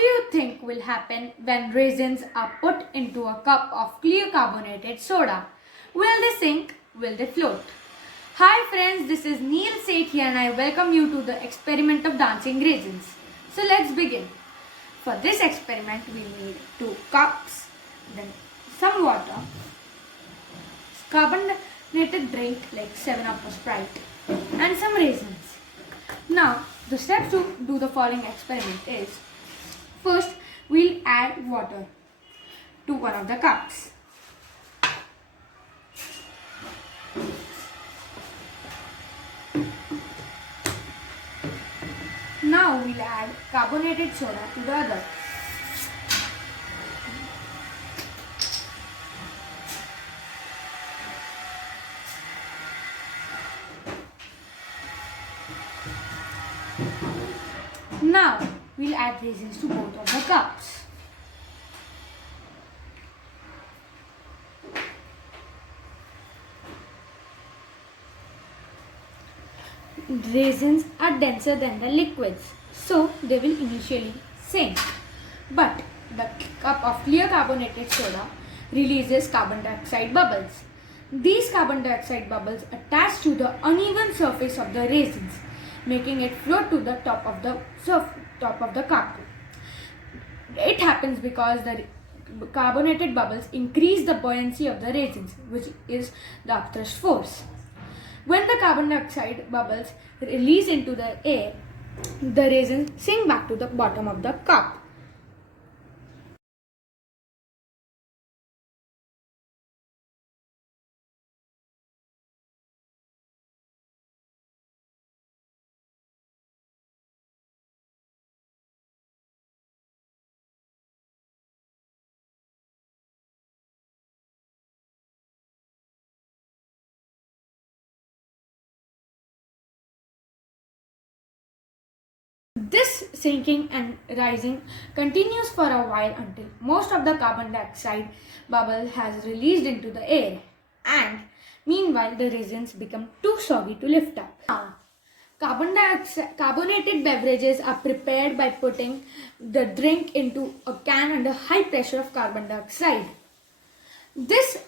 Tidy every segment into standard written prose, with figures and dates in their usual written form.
do you think will happen when raisins are put into a cup of clear carbonated soda? Will they sink? Will they float? Hi friends, this is Sethia and I welcome you to the experiment of dancing raisins. So let's begin. For this experiment we need 2 cups, then some water, carbonated drink like 7-Up or Sprite, and some raisins. Now the steps to do the following experiment is: first, we'll add water to one of the cups. Now we'll add carbonated soda to the other. Now we'll add raisins to both of the cups. Raisins are denser than the liquids, so they will initially sink. But the cup of clear carbonated soda releases carbon dioxide bubbles. These carbon dioxide bubbles attach to the uneven surface of the raisins, making it float to the top of the cup. It happens because the carbonated bubbles increase the buoyancy of the raisins, which is the upthrust force. When the carbon dioxide bubbles release into the air, the raisins sink back to the bottom of the cup. This sinking and rising continues for a while until most of the carbon dioxide bubble has released into the air, and meanwhile the raisins become too soggy to lift up. Now, carbonated beverages are prepared by putting the drink into a can under high pressure of carbon dioxide. This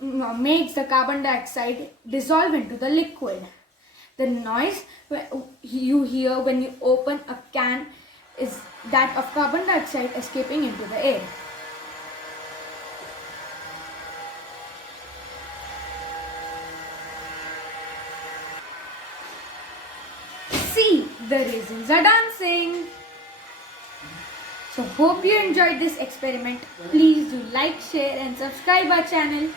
makes the carbon dioxide dissolve into the liquid. The noise you hear when you open a can is that of carbon dioxide escaping into the air. See, the raisins are dancing. So hope you enjoyed this experiment. Please do like, share and subscribe our channel.